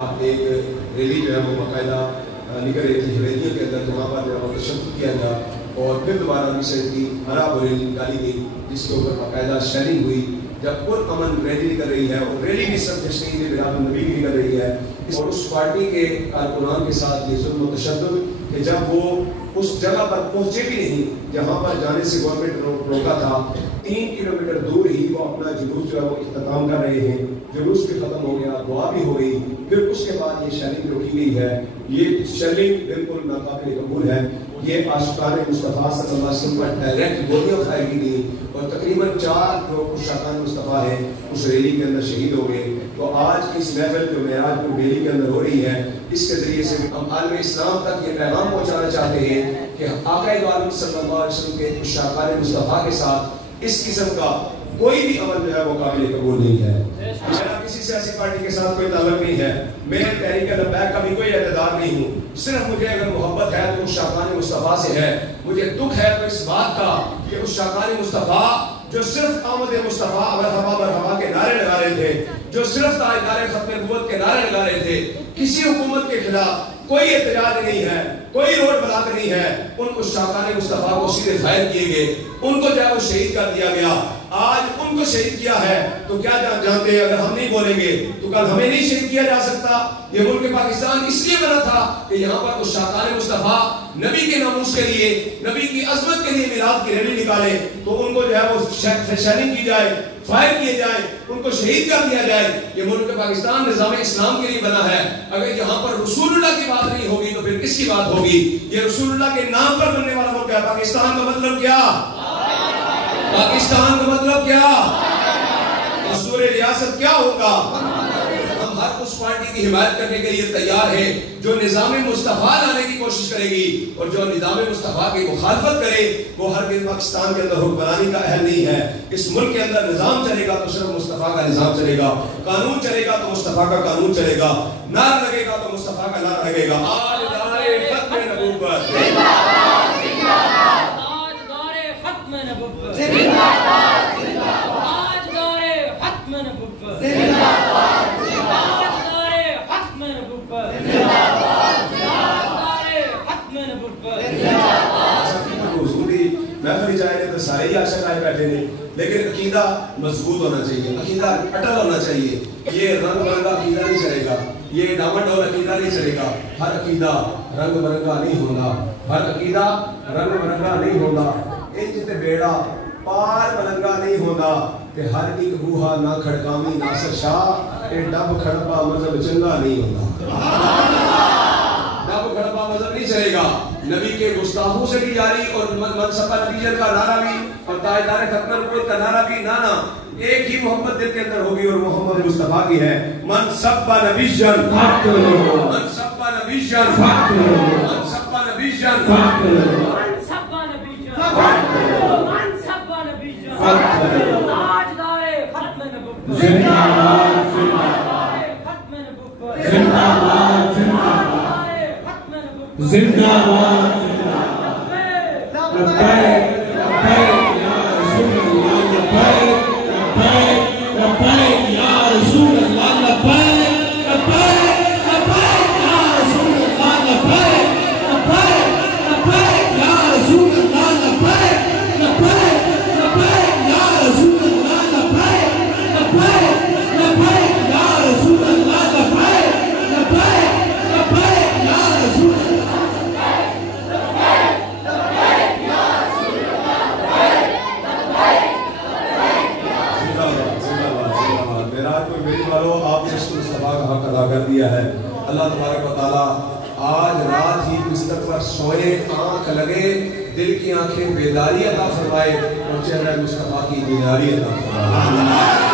ایک ریلی جو ہے وہ باقاعدہ نکل رہی تھی حویلیوں کے اندر، جہاں پر جو ہے وہ تشدد کیا گیا اور پھر دوبارہ مصر کی عرب ریلی نکالی گئی جس کے اوپر باقاعدہ شیئرنگ ہوئی. جب پر امن ریلی نکل رہی ہے اور ریلی بھی سب تشکیل میلاد النبی کی نکل رہی ہے اور اس پارٹی کے کارکنان کے ساتھ یہ ظلم و تشدد کہ جب وہ اس جگہ پر پہنچے بھی نہیں جہاں پر جانے سے گورنمنٹ روکا تھا، 3 کلومیٹر دور ہی وہ اپنا جلوس جو ہے وہ اختتام کر رہے ہیں. جلوس بھی ختم ہو گیا، دعا بھی ہو گئی، پھر اس کے بعد یہ شیلنگ روکی گئی ہے. یہ شیلنگ بالکل ناقابل قبول ہے. یہ عاشقان مصطفیٰ صلی اللہ علیہ وسلم پر ڈائریکٹ گولیاں فائر کی گئی اور تقریباً 4 لوگ عاشقان مصطفیٰ ہیں اس ریلی کے اندر شہید ہو گئے. تو آج کی اس محفل جو معراج کو ریلی کے اندر ہو رہی ہے، اس کے ذریعے سے ہم عالم اسلام تک یہ پیغام پہنچانا چاہتے ہیں کہ آقا عالم صلی اللہ علیہ وسلم کے عاشقان مصطفیٰ کے ساتھ اس قسم کا کوئی بھی عمل جو ہے وہ قابل قبول نہیں ہے. میرا کسی سیاسی پارٹی کے ساتھ کوئی تعلق نہیں ہے، میں تحریک لبیک کا بھی کوئی اعتدار نہیں ہوں. صرف مجھے اگر محبت ہے تو عاشقان مصطفیٰ سے ہے. مجھے دکھ ہے تو اس بات کا کہ عاشقان مصطفیٰ جو صرف آمد مصطفیٰ مرحبا کے نعرے لگا رہے تھے، جو صرف تاجدار ختم نبوت کے نعرے لگا رہے تھے، کسی حکومت کے خلاف کوئی احتجاج نہیں ہے، کوئی روڈ بلاک نہیں ہے، ان کو عاشقان مصطفیٰ کو سیدھے فائر کیے گئے، ان کو جو شہید کر دیا گیا. آج ان کو شہید کیا ہے تو کیا جانتے ہیں اگر ہم نہیں بولیں گے تو کل ہمیں نہیں شہید کیا جا سکتا. یہ ملک پاکستان اس لیے بنا تھا کہ یہاں پر عاشقان مصطفیٰ نبی کے ناموس کے لیے، نبی کی عظمت کے لیے میلاد کی ریلی نکالے تو ان کو جو ہے وہ شیلنگ کی جائے، فائر کیے جائے، ان کو شہید کر دیا جائے. یہ ملک پاکستان نظام اسلام کے لیے بنا ہے. اگر یہاں پر رسول اللہ کی بات نہیں ہوگی تو پھر کس کی بات ہوگی؟ یہ رسول اللہ کے نام پر بننے والا ملک ہے. پاکستان کا مطلب کیا؟ پاکستان کا مطلب کیا؟ دستور ریاست کیا ہوگا؟ ہم ہر اس پارٹی کی حمایت کرنے کے لیے تیار ہیں جو نظام مصطفیٰ لانے کی کوشش کرے گی، اور جو نظام مصطفیٰ کی مخالفت کرے وہ ہرگز پاکستان کے اندر حکمرانی کا اہل نہیں ہے. اس ملک کے اندر نظام چلے گا تو صرف مصطفیٰ کا نظام چلے گا، قانون چلے گا تو مصطفیٰ کا قانون چلے گا، نعرہ لگے گا تو مصطفیٰ کا نعرہ لگے گا. آج دار ختم نبوت زندہ باد، زندہ باد. آج دار ختم نبوت زندہ باد، زندہ باد. آج دار ختم نبوت زندہ باد، زندہ باد. آج دار ختم نبوت زندہ باد، زندہ باد. ختم نبوت زندہ باد. حضوری محفل جائے تو سارے ہی عاشق آئے بیٹھے ہیں، لیکن عقیدہ مضبوط ہونا چاہیے، عقیدہ اٹل ہونا چاہیے. یہ رنگ برنگا عقیدہ نہیں چلے گا، یہ ڈاما ڈول عقیدہ نہیں چلے گا. ہر عقیدہ رنگ برنگا نہیں ہوگا، ہر عقیدہ رنگ برنگا نہیں ہوگا. انجت بیڑا پار ملنگا نہیں ہوگا کہ ہر ایک بوہا نہ کھڑکامی ناصر شاہ، اے ڈب کھڑپا مذہب چنگا نہیں ہوگا. ڈب کھڑپا مذہب نہیں چلے گا. نبی کے گستاخوں سے بھی جاری اور منصبہ نبیجن کا نعرہ بھی اور تاجدار ختم نبوت کا نعرہ بھی نانا ایک ہی محبت دل کے اندر ہوگی اور محمد مصطفیٰ کی ہے. منصبہ نبیجن منصبہ نبیجن منصبہ نبیجن منصبہ نبیجن منصبہ نبیجن. تاجدار ختم نبوت زندہ باد، زندہ باد. ختم نبوت زندہ باد، زندہ باد. ختم نبوت زندہ باد، زندہ باد. لبیک لبیک یا رسول اللہ، لبیک لبیک لبیک یا رسول اللہ، لبیک لبیک لبیک یا رسول اللہ، لبیک لبیک لبیک یا رسول اللہ، لبیک لبیک لبیک یا رسول اللہ، لبیک لبیک لبیک یا رسول اللہ، لبیک لبیک لبیک یا رسول اللہ. آپ نے مصطفیٰ کا حق ادا کر دیا ہے. اللہ تبارک و تعالیٰ آج رات ہی بستر پر سوئے، آنکھ لگے، دل کی آنکھیں بیداری عطا فرمائے اور چہرہ مصطفیٰ کی بیداری عطا فرمائے.